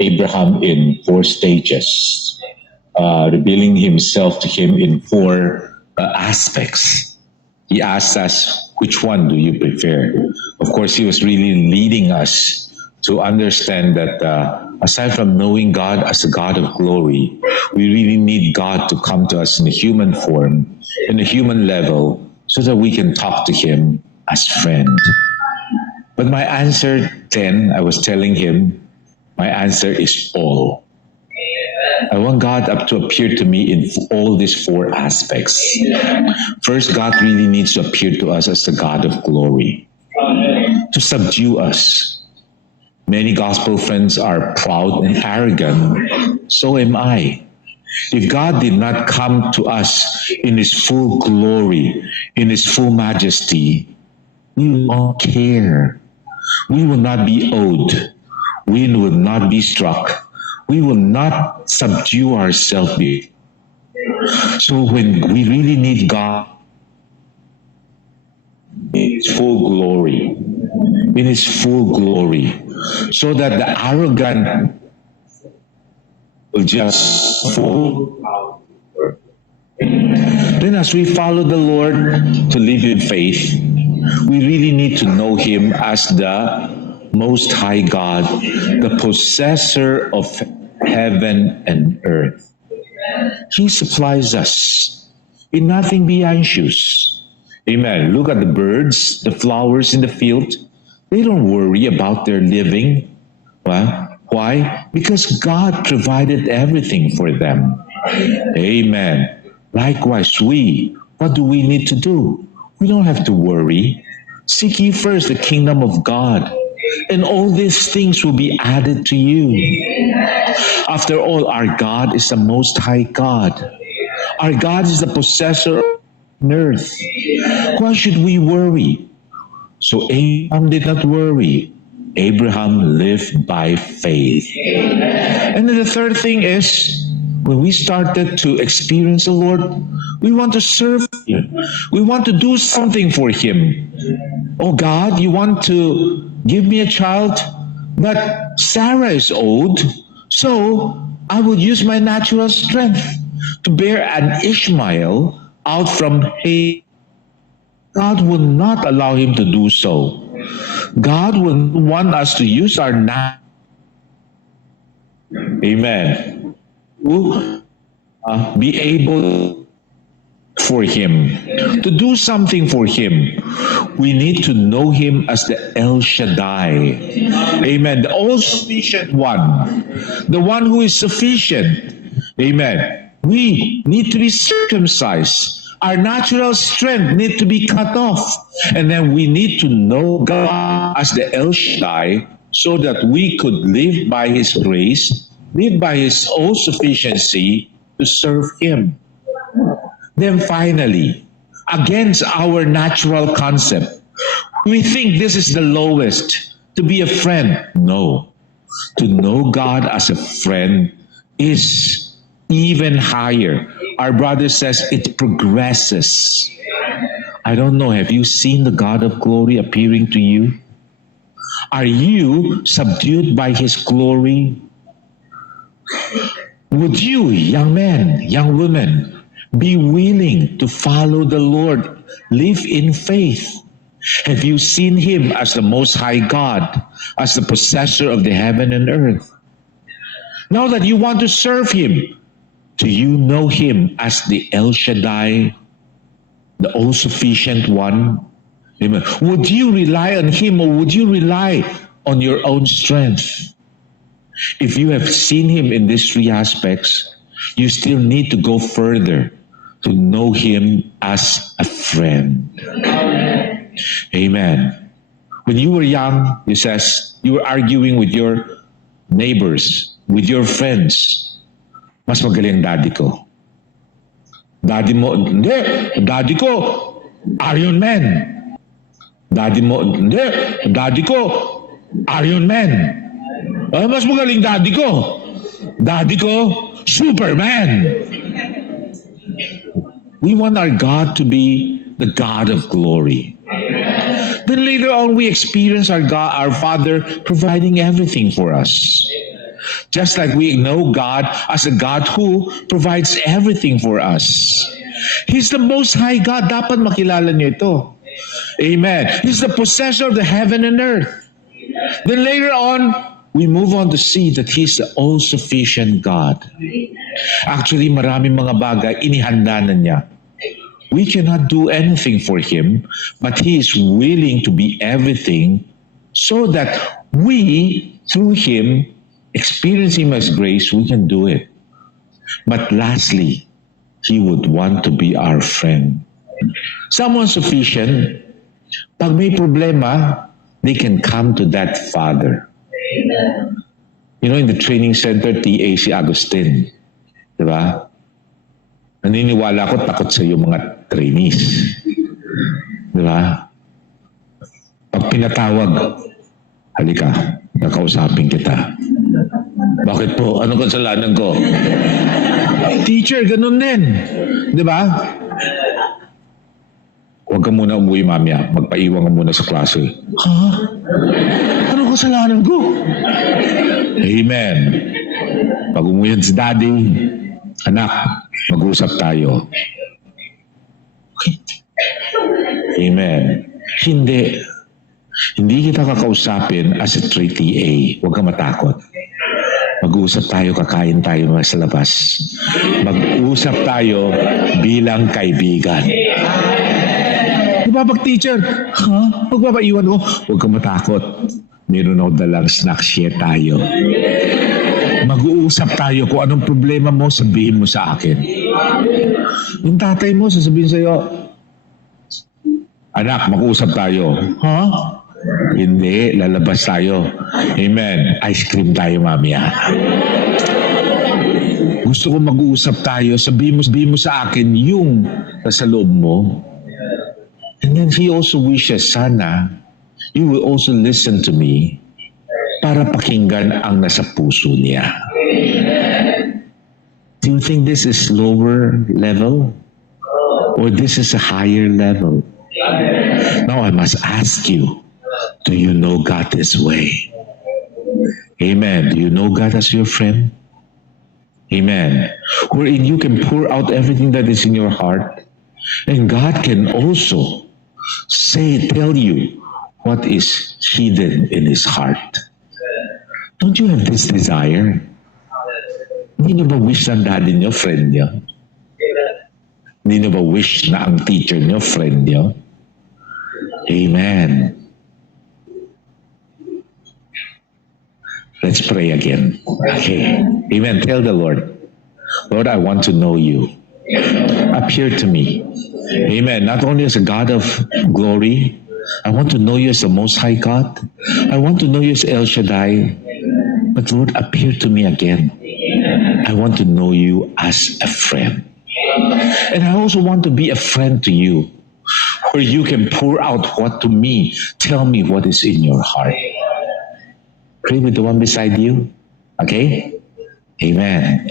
Abraham in four stages, revealing himself to him in four aspects. He asked us, which one do you prefer? Of course, he was really leading us to understand that aside from knowing God as a God of glory, we really need God to come to us in a human form, in a human level, so that we can talk to him as friend. But my answer then, I was telling him, my answer is all. I want God up to appear to me in all these four aspects. First, God really needs to appear to us as the God of glory, to subdue us. Many gospel friends are proud and arrogant. So am I. If God did not come to us in His full glory, in His full majesty, we won't care. We will not be owed. We will not be struck. We will not subdue ourselves. So when we really need God in His full glory, in His full glory, so that the arrogant will just fall. Then as we follow the Lord to live in faith, we really need to know Him as the Most High God, the possessor of heaven and earth. He supplies us. In nothing be anxious. Amen. Look at the birds, the flowers in the field. They don't worry about their living. Well, why? Because God provided everything for them. Amen. Likewise, what do we need to do? We don't have to worry. Seek ye first the kingdom of God, and all these things will be added to you. After all, our God is the Most High God. Our God is the possessor of earth. Why should we worry? So Abraham did not worry. Abraham lived by faith. And then the third thing is, when we started to experience the Lord, we want to serve Him. We want to do something for Him. Oh God, you want to give me a child? But Sarah is old, so I will use my natural strength to bear an Ishmael out from Hagar. God will not allow him to do so. God will want us to use our amen, to be able for him, to do something for him. We need to know him as the El Shaddai. Amen. The all sufficient one. The one who is sufficient. Amen. We need to be circumcised. Our natural strength need to be cut off. And then we need to know God as the El Shaddai so that we could live by his grace, live by his all sufficiency to serve him. Then finally, against our natural concept, we think this is the lowest. To be a friend, no. To know God as a friend is even higher. Our brother says it progresses. I don't know, have you seen the God of glory appearing to you? Are you subdued by his glory? Would you, young men, young women, be willing to follow the Lord, live in faith? Have you seen him as the Most High God, as the possessor of the heaven and earth? Now that you want to serve him, do you know him as the El Shaddai, the all-sufficient one? Amen. Would you rely on him or would you rely on your own strength? If you have seen him in these three aspects, you still need to go further to know him as a friend. Amen. When you were young, it says, you were arguing with your neighbors, with your friends. Mas magaling daddy ko. Daddy mo, hindi. Daddy ko, Iron Man. Daddy mo, hindi. Daddy ko, Iron Man. Mas magaling daddy ko. Daddy ko, Superman. We want our God to be the God of glory. Then later on, we experience our God, our Father providing everything for us. Just like we know God as a God who provides everything for us. He's the Most High God. Dapat makilala niyo ito. Amen. He's the possessor of the heaven and earth. Then later on, we move on to see that He's the all-sufficient God. Actually, maraming mga bagay inihanda na niya. We cannot do anything for Him, but He is willing to be everything so that we, through Him, experience Him as grace, we can do it. But lastly, He would want to be our friend. Someone sufficient, pag may problema, they can come to that Father. You know, in the training center, TA si Agustin, di ba? Naniniwala ko takot sa iyo mga trainees. Di ba? Pag pinatawag, halika, nakausapin kita. Bakit po? Anong kasalanan ko? Teacher, ganun din. Di ba? Huwag ka muna umuwi mamaya. Magpaiwan ka muna sa klase. Ha? Anong kasalanan ko? Amen. Pag umuwi si daddy, anak, mag-usap tayo. Okay. Amen. Hindi. Hindi kita kakausapin as a 3TA. Huwag ka matakot. Mag-uusap tayo, kakain tayo sa labas. Mag-usap tayo bilang kaibigan. Diba pag teacher? Ha? Magpapaiwan ko? Huwag ka matakot. Meron ako dalang snack, share tayo. Mag-uusap tayo kung anong problema mo, sabihin mo sa akin. Yung tatay mo, sasabihin sa'yo, anak, mag-uusap tayo. Ha? Hindi, lalabas tayo. Amen. Ice cream tayo mamaya. Gusto ko mag-uusap tayo, sabihin mo sa akin yung nasa loob mo. And then He also wishes, sana, you will also listen to me para pakinggan ang nasa puso niya. Do you think this is lower level? Or this is a higher level? Now I must ask you, do you know God this way? Amen. Do you know God as your friend? Amen. Wherein you can pour out everything that is in your heart, and God can also tell you what is hidden in His heart. Don't you have this desire? Hindi niyo ba wish na daddy niyo, friend niyo? Hindi niyo ba wish na ang teacher niyo, friend niyo? Amen. Let's pray again. Okay. Amen. Tell the Lord, Lord, I want to know you. Appear to me. Amen. Not only as a God of glory, I want to know you as the Most High God. I want to know you as El Shaddai. But Lord, appear to me again. I want to know you as a friend. And I also want to be a friend to you, where you can pour out what to me. Tell me what is in your heart. Pray with the one beside you. Okay? Amen.